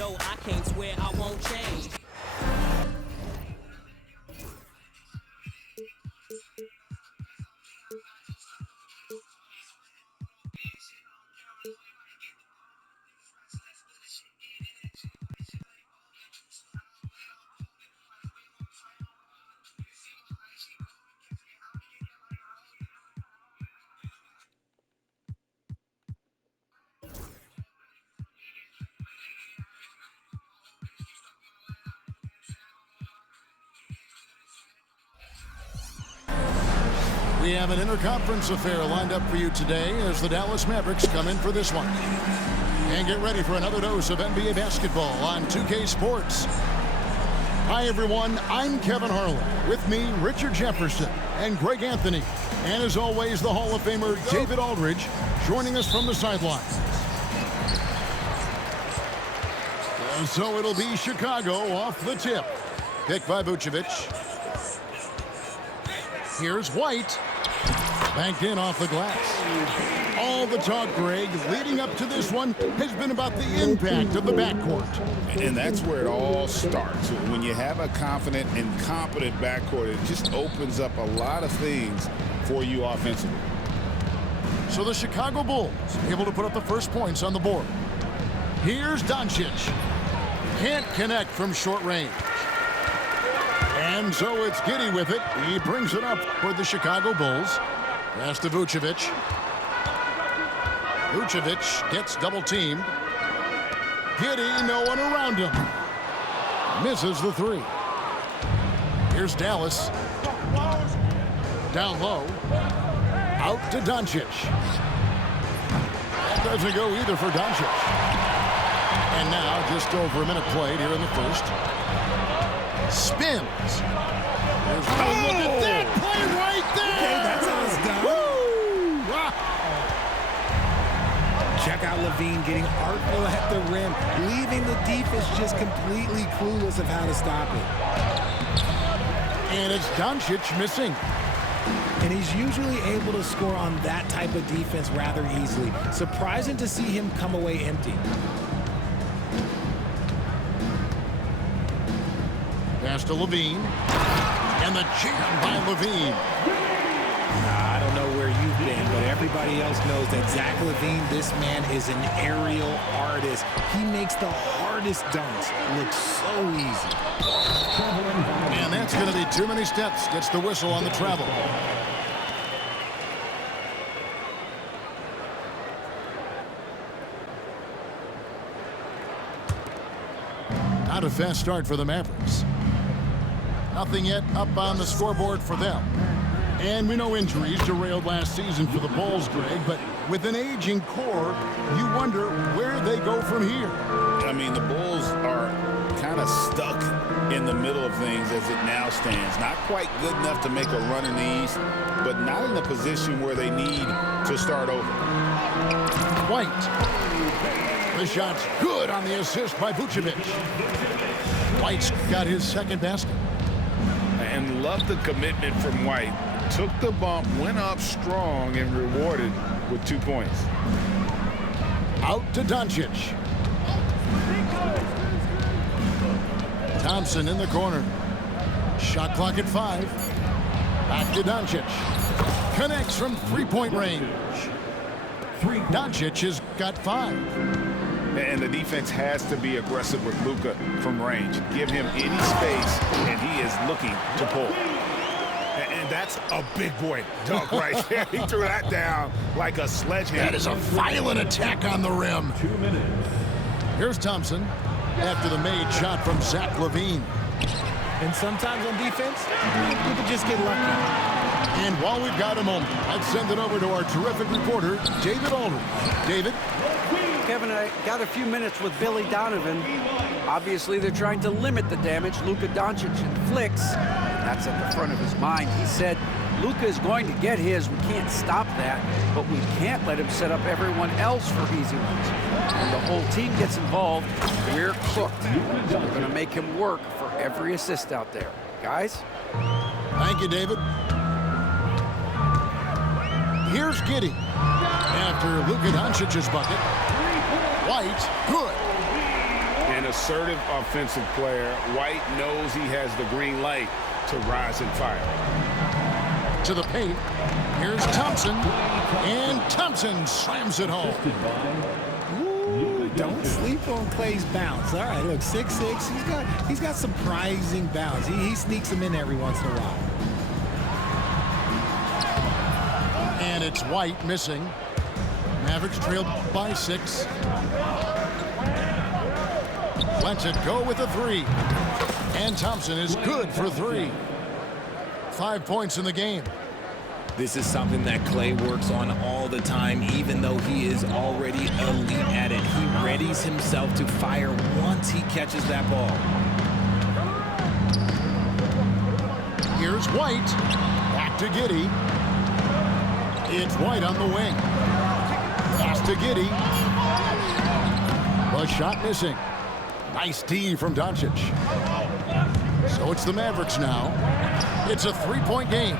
though I can't swear I won't change. We have an interconference affair lined up for you today as the Dallas Mavericks come in for this one. And get ready for another dose of NBA basketball on 2K Sports. Hi, everyone. I'm Kevin Harlan. With me, Richard Jefferson and Greg Anthony. And as always, the Hall of Famer David Aldridge joining us from the sideline. So it'll be Chicago off the tip. Picked by Vucevic. Here's White. Banked in off the glass. All the talk, Greg, leading up to this one has been about the impact of the backcourt. And that's where it all starts. When you have a confident and competent backcourt, it just opens up a lot of things for you offensively. So the Chicago Bulls able to put up the first points on the board. Here's Doncic. Can't connect from short range. And so it's Giddey with it. He brings it up for the Chicago Bulls. Pass to Vucevic. Vucevic gets double-teamed. Giddey, no one around him. Misses the three. Here's Dallas. Down low. Out to Doncic. That doesn't go either for Doncic. And now just over a minute played here in the first. Spins. There's one look at that play right there. Okay, that's how it's done. Woo! Check out LAVINE getting artful at the rim, leaving the defense just completely clueless of how to stop it. And it's Doncic missing. And he's usually able to score on that type of defense rather easily. Surprising to see him come away empty. Pass to LAVINE. And the jam by LAVINE. I don't know where you've been, but everybody else knows that Zach LAVINE, this man is an aerial artist. He makes the hardest dunks look so easy. And that's going to be too many steps. Gets the whistle on the travel. Not a fast start for the Mavericks. Nothing yet up on the scoreboard for them. And we know injuries derailed last season for the Bulls, Greg, but with an aging core, you wonder where they go from here. I mean, the Bulls are kind of stuck in the middle of things as it now stands. Not quite good enough to make a run in the East, but not in a position where they need to start over. White. The shot's good on the assist by Vucevic. White's got his second basket. And love the commitment from White. Took the bump, went up strong, and rewarded with 2 points. Out to Doncic. Thompson in the corner. Shot clock at 5. Back to Doncic. Connects from three-point range. Doncic has got 5. And the defense has to be aggressive with Luka from range. Give him any space, and he is looking to pull. And that's a big boy dunk right there. He threw that down like a sledgehammer. That is a violent attack on the rim. 2 minutes. Here's Thompson after the made shot from Zach LAVINE. And sometimes on defense, you can just get lucky. And while we've got a moment, I'd send it over to our terrific reporter, David Aldridge. David? Kevin, I got a few minutes with Billy Donovan. Obviously, they're trying to limit the damage Luka Doncic inflicts. That's at the front of his mind. He said, Luka is going to get his. We can't stop that, but we can't let him set up everyone else for easy ones. When the whole team gets involved, we're cooked. We're going to make him work for every assist out there. Guys? Thank you, David. Here's Giddey. After Luka Doncic's bucket. White, good. And assertive offensive player. White knows he has the green light to rise and fire. To the paint. Here's Thompson. And Thompson slams it home. Ooh, don't sleep on Clay's bounce. All right, look, 6'6". He's got surprising bounce. He sneaks them in every once in a while. And it's White missing. Mavericks trailed by 6. Lets it go with a 3. And Thompson is good for 3. 5 points in the game. This is something that Clay works on all the time, even though he is already elite at it. He readies himself to fire once he catches that ball. Here's White. Back to Giddey. It's White on the wing. Pass to Giddey. The shot missing. Nice D from Doncic. So it's the Mavericks now. It's a 3-point game.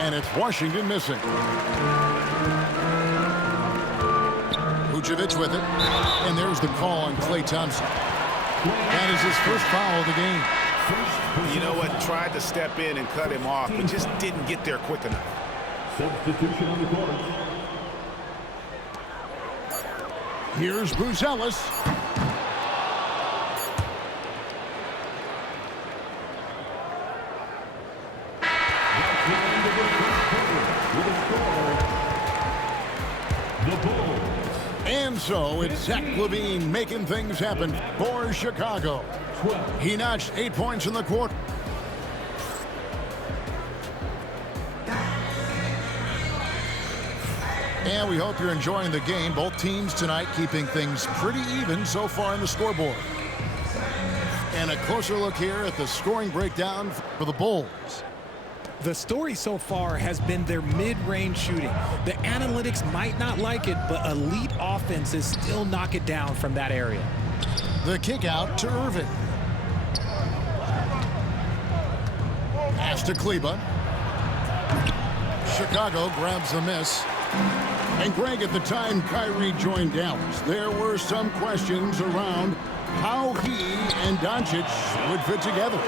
And it's Washington missing. Vucevic with it. And there's the call on Klay Thompson. That is his first foul of the game. You know what? Tried to step in and cut him off, but just didn't get there quick enough. Substitution on the court. Here's Bruce Ellis. And so it's Zach LaVine making things happen for Chicago. He notched 8 points in the quarter. And we hope you're enjoying the game. Both teams tonight keeping things pretty even so far in the scoreboard. And a closer look here at the scoring breakdown for the Bulls. The story so far has been their mid-range shooting. The analytics might not like it, but elite offenses still knock it down from that area. The kick out to Irving. Pass to Kleba. Chicago grabs the miss. And Greg, at the time Kyrie joined Dallas, there were some questions around how he and Doncic would fit together.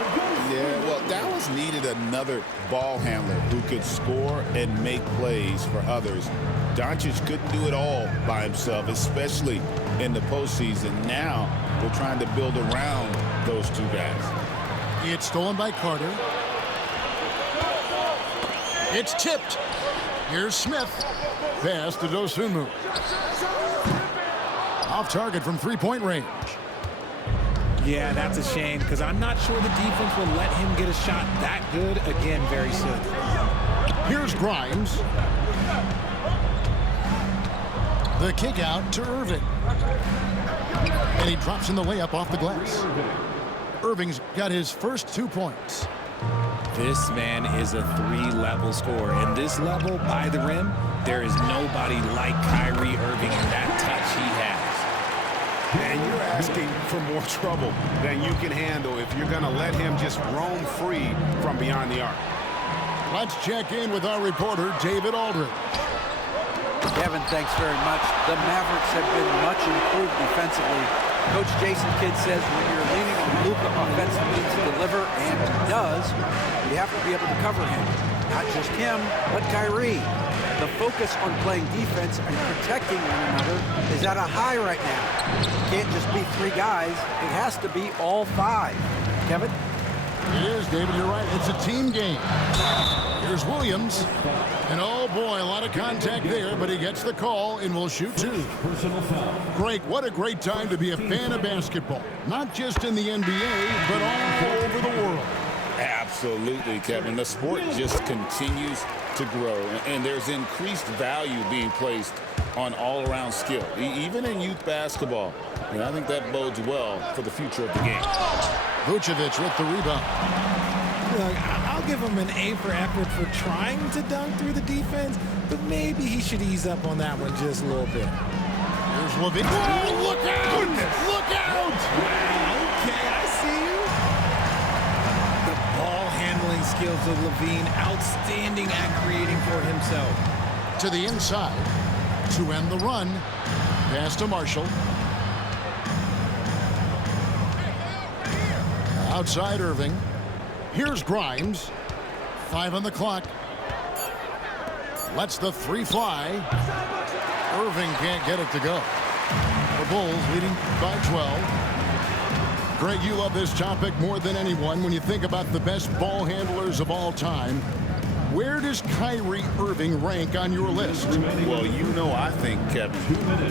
Yeah, well, Dallas needed another ball handler who could score and make plays for others. Doncic couldn't do it all by himself, especially in the postseason. Now they're trying to build around those two guys. It's stolen by Carter. It's tipped. Here's Smith. Pass to Dosunmu. Off target from three-point range. Yeah, that's a shame because I'm not sure the defense will let him get a shot that good again very soon. Here's Grimes. The kick out to Irving. And he drops in the layup off the glass. Irving's got his first 2 points. This man is a three-level scorer. And this level by the rim, there is nobody like Kyrie Irving in that touch he has. And you're asking for more trouble than you can handle if you're going to let him just roam free from beyond the arc. Let's check in with our reporter, David Aldridge. Kevin, thanks very much. The Mavericks have been much improved defensively. Coach Jason Kidd says when you're leaning on Luka offensively to deliver, and he does, you have to be able to cover him. Not just him, but Kyrie. The focus on playing defense and protecting one another is at a high right now. It can't just be 3 guys. It has to be all 5. Kevin? It is, David, you're right. It's a team game. Here's Williams. And oh boy, a lot of contact there, but he gets the call and will shoot 2. Greg, what a great time to be a fan of basketball. Not just in the NBA, but all over the world. Absolutely, Kevin. The sport just continues to grow, and there's increased value being placed on all-around skill, even in youth basketball. And I think that bodes well for the future of the game. Vucevic with the rebound. Look, I'll give him an A for effort for trying to dunk through the defense, but maybe he should ease up on that one just a little bit. Here's LaVine. Oh, look out! Goodness. Look out! Okay, I see you. The ball handling skills of LaVine, outstanding at creating for himself. To the inside to end the run. Pass to Marshall. outside Irving. Here's Grimes. 5 on the clock. Lets the 3 fly. Irving can't get it to go. The Bulls leading by 12. Greg, you love this topic more than anyone when you think about the best ball handlers of all time. Where does Kyrie Irving rank on your list? Well, you know, I think, Kevin,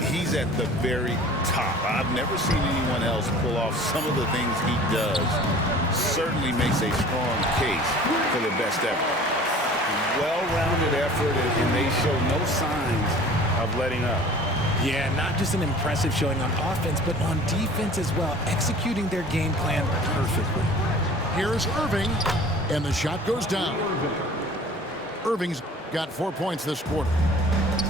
he's at the very top. I've never seen anyone else pull off some of the things he does. Certainly makes a strong case for the best effort. Well-rounded effort, and they show no signs of letting up. Yeah, not just an impressive showing on offense, but on defense as well, executing their game plan perfectly. Here's Irving, and the shot goes down. Irving's got 4 points this quarter.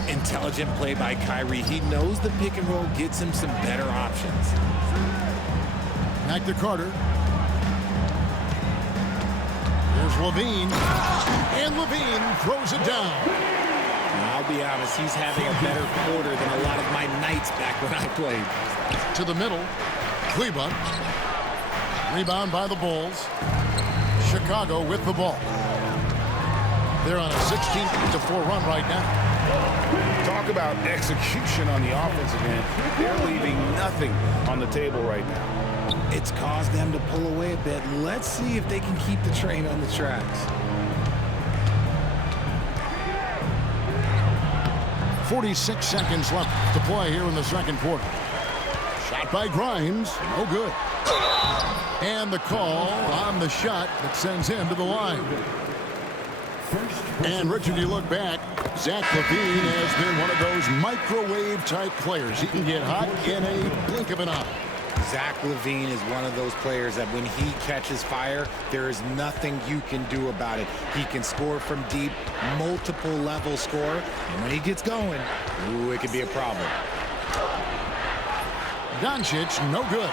Intelligent play by Kyrie. He knows the pick and roll gets him some better options. Back to Carter. Here's LAVINE, and LAVINE throws it down. I'll be honest, he's having a better quarter than a lot of my nights back when I played. To the middle, Kleba. Rebound by the Bulls. Chicago with the ball. They're on a 16-4 run right now. Talk about execution on the offensive end. They're leaving nothing on the table right now. It's caused them to pull away a bit. Let's see if they can keep the train on the tracks. 46 seconds left to play here in the second quarter. Shot by Grimes, no good. And the call on the shot that sends him to the line. And Richard, you look back, Zach LAVINE has been one of those microwave-type players. He can get hot in a blink of an eye. Zach LAVINE is one of those players that when he catches fire, there is nothing you can do about it. He can score from deep, multiple level score, and when he gets going, ooh, it could be a problem. Doncic, no good.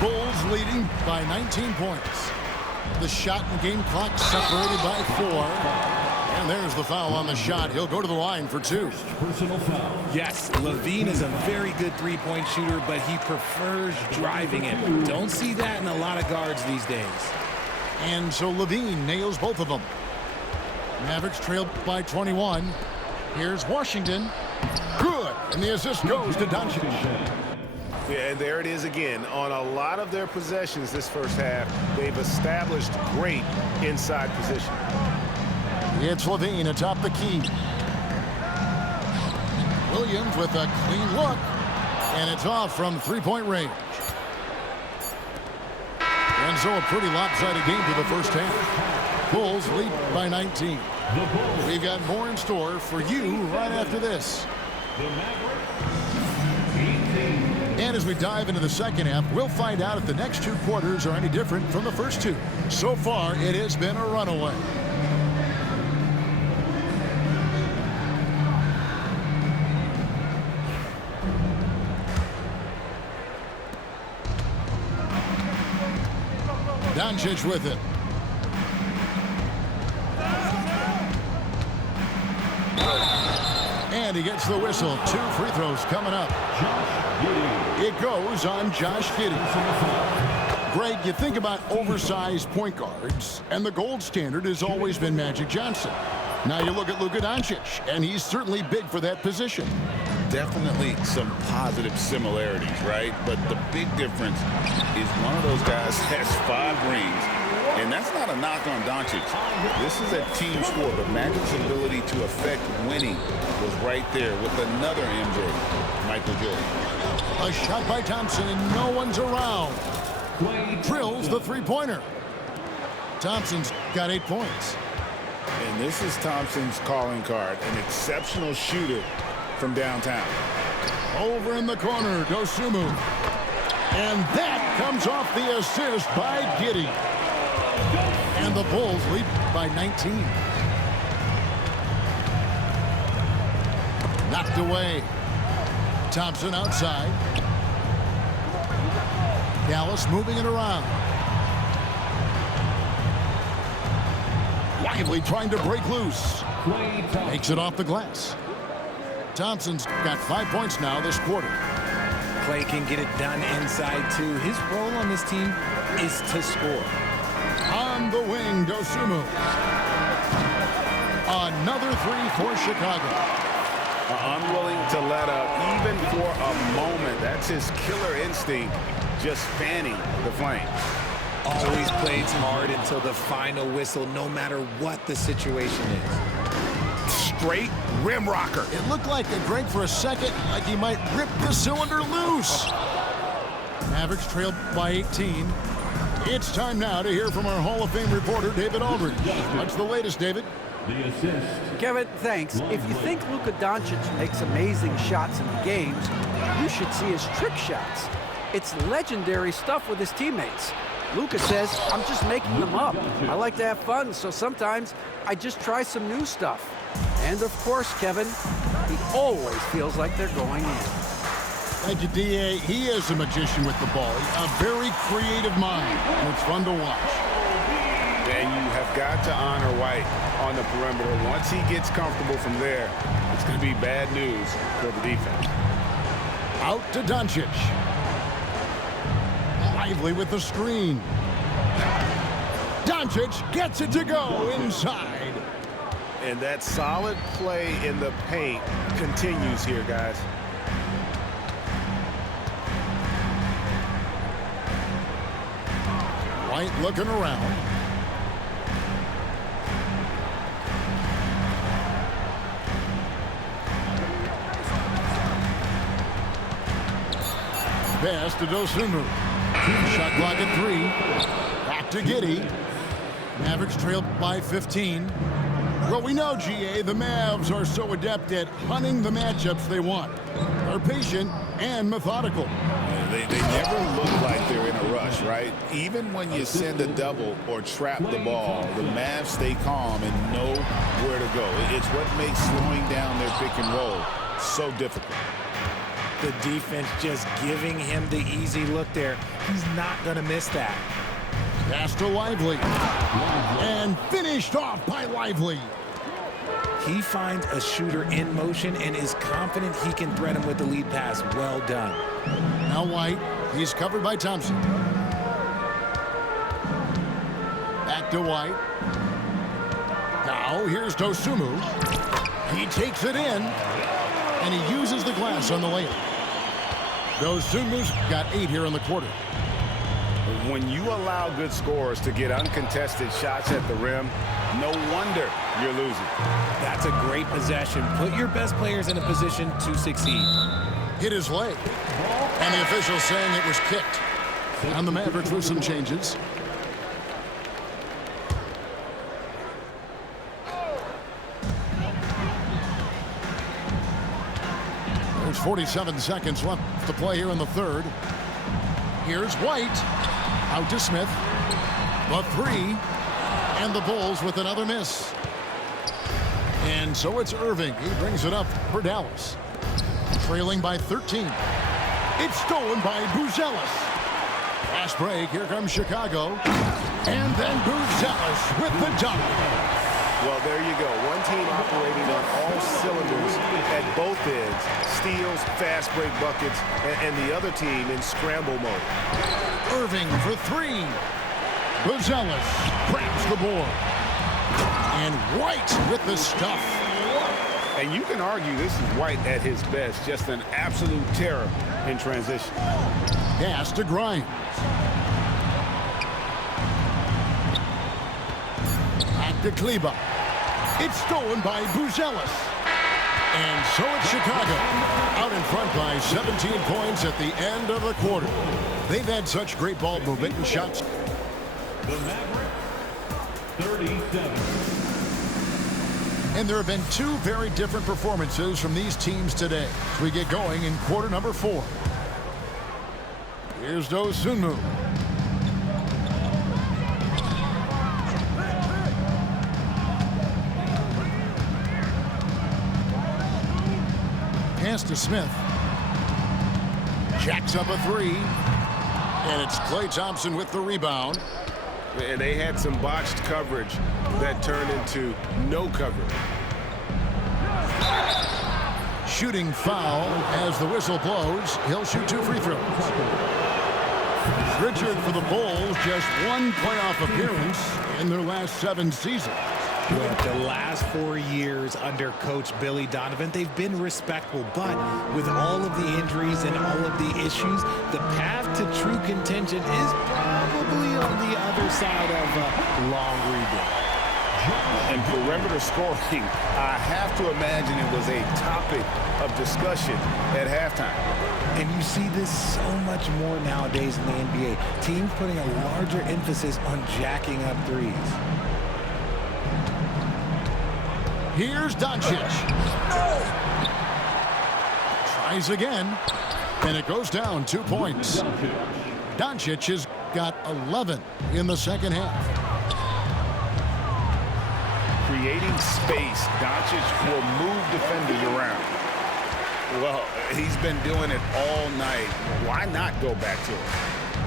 Bulls leading by 19 points. The shot and game clock separated by 4. And there's the foul on the shot. He'll go to the line for 2. Personal foul. Yes, LAVINE is a very good three-point shooter, but he prefers driving it. Don't see that in a lot of guards these days. And so LAVINE nails both of them. Mavericks trailed by 21. Here's Washington. Good. And the assist goes to Doncic. Yeah, and there it is again. On a lot of their possessions this first half, they've established great inside position. It's LAVINE atop the key. Williams with a clean look. And it's off from three-point range. And so a pretty lopsided game for the first half. Bulls lead by 19. We've got more in store for you right after this. And as we dive into the second half, we'll find out if the next 2 quarters are any different from the first 2. So far, it has been a runaway. Doncic with it. And he gets the whistle. 2 free throws coming up. It goes on Josh Giddey. Greg, you think about oversized point guards, and the gold standard has always been Magic Johnson. Now you look at Luka Doncic, and he's certainly big for that position. Definitely some positive similarities, right? But the big difference is one of those guys has 5 rings, and that's not a knock on Doncic. This is a team sport, but Magic's ability to affect winning was right there with another MJ, Michael Jordan. A shot by Thompson, and no one's around. Drills the three-pointer. Thompson's got 8 points. And this is Thompson's calling card, an exceptional shooter from downtown. Over in the corner, Dosunmu. And that comes off the assist by Giddey. And the Bulls lead by 19. Knocked away. Thompson outside. Dallas moving it around. Lively trying to break loose. Makes it off the glass. Thompson's got 5 points now this quarter. Clay can get it done inside, too. His role on this team is to score. On the wing, Dosunmu. Another three for Chicago. Unwilling to let up even for a moment. That's his killer instinct, just fanning the flame. Always plays hard until the final whistle, no matter what the situation is. Straight rim rocker. It looked like it drank for a second, like he might rip the cylinder loose. Mavericks trailed by 18. It's time now to hear from our Hall of Fame reporter, David Aldridge. What's the latest, David? The assist. Kevin, thanks. If you think Luka Doncic makes amazing shots in the games, you should see his trick shots. It's legendary stuff with his teammates. Luka says, I'm just making them up. I like to have fun, so sometimes I just try some new stuff. And of course, Kevin, he always feels like they're going in. Thank you, D.A. He is a magician with the ball. A very creative mind, and it's fun to watch. And you have got to honor White on the perimeter. Once he gets comfortable from there, it's going to be bad news for the defense. Out to Doncic. Lively with the screen. Doncic gets it to go inside. And that solid play in the paint continues here, guys. White looking around. Pass to Dosunmu. Shot clock at 3. Back to Giddey. Mavericks trailed by 15. Well, we know, GA, the Mavs are so adept at hunting the matchups they want. They're patient and methodical. They never look like they're in a rush, right? Even when you send a double or trap the ball, the Mavs stay calm and know where to go. It's what makes slowing down their pick and roll so difficult. The defense just giving him the easy look there. He's not going to miss that. Pass to Lively. And finished off by Lively. He finds a shooter in motion and is confident he can thread him with the lead pass. Well done. Now White. He's covered by Thompson. Back to White. Now here's Dosunmu. He takes it in. And he uses the glass on the layup. Dosunmu's got 8 here in the quarter. When you allow good scorers to get uncontested shots at the rim, no wonder you're losing. That's a great possession. Put your best players in a position to succeed. Hit his leg. And the official saying it was kicked. And the Mavericks with some changes. There's 47 seconds left to play here in the third. Here's White. Out to Smith. The 3. And the Bulls with another miss. And so it's Irving. He brings it up for Dallas. Trailing by 13. It's stolen by Buzelis. Fast break. Here comes Chicago. And then Buzelis with the dunk. Well, there you go. One team operating on all cylinders at both ends. Steals, fast break buckets, and the other team in scramble mode. Irving for 3. Buzelis grabs the board. And White with the stuff. And you can argue this is White at his best. Just an absolute terror in transition. Pass to Grimes. Back to Kleba. It's stolen by Buzelis. And so it's Chicago, out in front by 17 points at the end of the quarter. They've had such great ball movement and shots. The Mavericks, 37. And there have been 2 very different performances from these teams today as we get going in quarter number 4. Here's Dosunmu. Pass to Smith. Jacks up a 3. And it's Klay Thompson with the rebound. And they had some botched coverage that turned into no coverage. shooting foul as the whistle blows. He'll shoot 2 free throws. Richard for the Bulls, just 1 playoff appearance in their last 7 seasons. Well, the last 4 years under Coach Billy Donovan, they've been respectable. But with all of the injuries and all of the issues, the path to true contention is probably on the other side of a long rebuild. And perimeter scoring, I have to imagine it was a topic of discussion at halftime. And you see this so much more nowadays in the NBA. Teams putting a larger emphasis on jacking up threes. Here's Doncic. Tries again, and it goes down 2 points. Doncic has got 11 in the second half. Creating space, Doncic will move defenders around. Well, he's been doing it all night. Why not go back to it?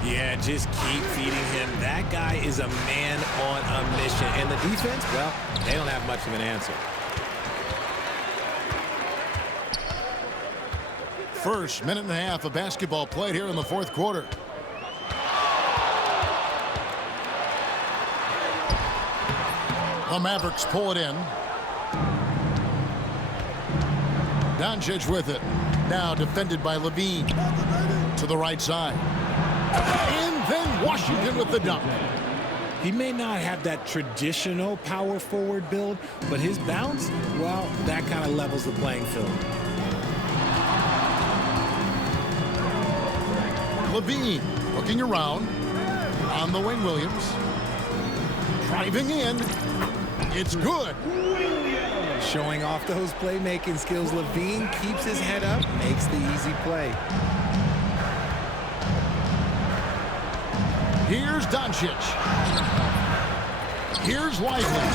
Yeah, just keep feeding him. That guy is a man on a mission. And the defense, well, they don't have much of an answer. First minute and a half of basketball played here in the fourth quarter. The Mavericks pull it in. Doncic with it. Now defended by LAVINE. To the right side. And then Washington with the dunk. He may not have that traditional power forward build, but his bounce, well, that kind of levels the playing field. LAVINE looking around. On the wing, Williams. Driving in. It's good. Showing off those playmaking skills, LAVINE keeps his head up, makes the easy play. Here's Doncic. Here's Lively.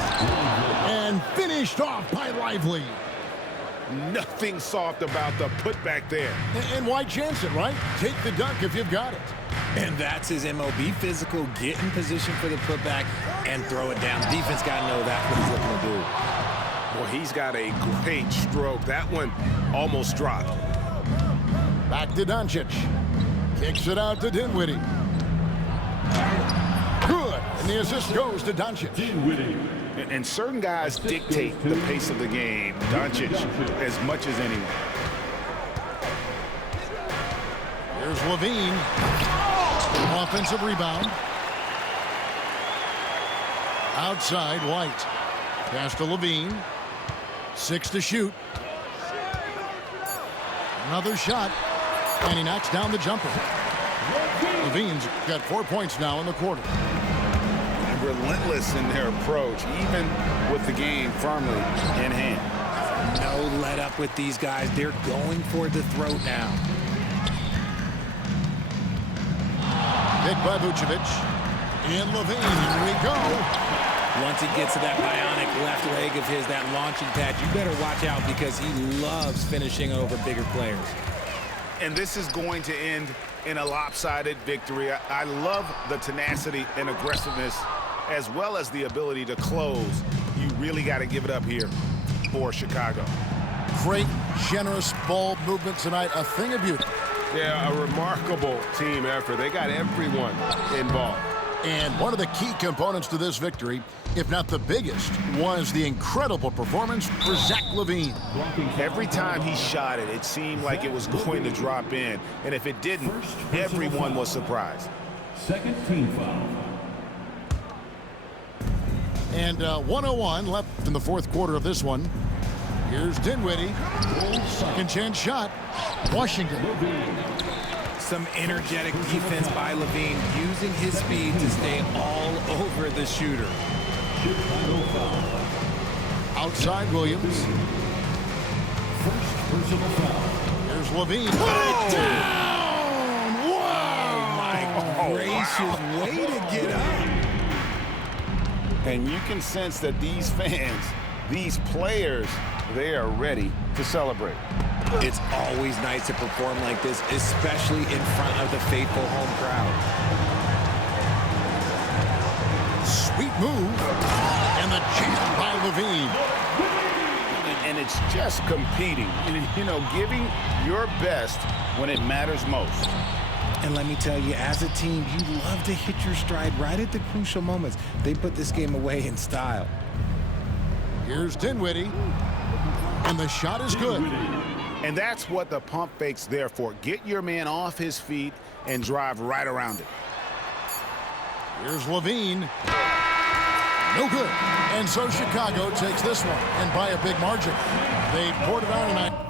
And finished off by Lively. Nothing soft about the putback there. And why chance it, right? Take the dunk if you've got it. And that's his MO. Be physical, get in position for the putback, and throw it down. The defense got to know that's what he's looking to do. Well, he's got a great stroke. That one almost dropped. Back to Doncic. Kicks it out to Dinwiddie. Good. And the assist goes to Doncic. And certain guys dictate the pace of the game. Doncic as much as anyone. Here's LAVINE. Offensive rebound. Outside, White. Pass to LAVINE. 6 to shoot. Another shot. And he knocks down the jumper. LAVINE's got 4 points now in the quarter. And relentless in their approach, even with the game firmly in hand. No let up with these guys. They're going for the throat now. Hit by Vucevic. And LAVINE, here we go. Once he gets to that bionic left leg of his, that launching pad, you better watch out because he loves finishing over bigger players. And this is going to end in a lopsided victory. I love the tenacity and aggressiveness as well as the ability to close. You really got to give it up here for Chicago. Great, generous ball movement tonight. A thing of beauty. Yeah, a remarkable team effort. They got everyone involved. And one of the key components to this victory, if not the biggest, was the incredible performance for Zach LAVINE. Every time he shot it, it seemed like it was going to drop in. And if it didn't, everyone was surprised. Second team foul. And 1:01 left in the fourth quarter of this one. Here's Dinwiddie. Second chance shot. Washington. Some energetic defense by LAVINE, using his speed to stay all over the shooter. Outside Williams. First personal foul. Here's LAVINE. Put it down! Wow! My gracious, way to get up. And you can sense that these fans, these players, they are ready to celebrate. It's always nice to perform like this, especially in front of the faithful home crowd. Sweet move. And the chance by LAVINE. And it's just competing and, you know, giving your best when it matters most. And let me tell you, as a team, you love to hit your stride right at the crucial moments. They put this game away in style. Here's Dinwiddie. And the shot is good. And that's what the pump fake's there for. Get your man off his feet and drive right around it. Here's LAVINE. No good. And so Chicago takes this one, and by a big margin. They poured it on tonight.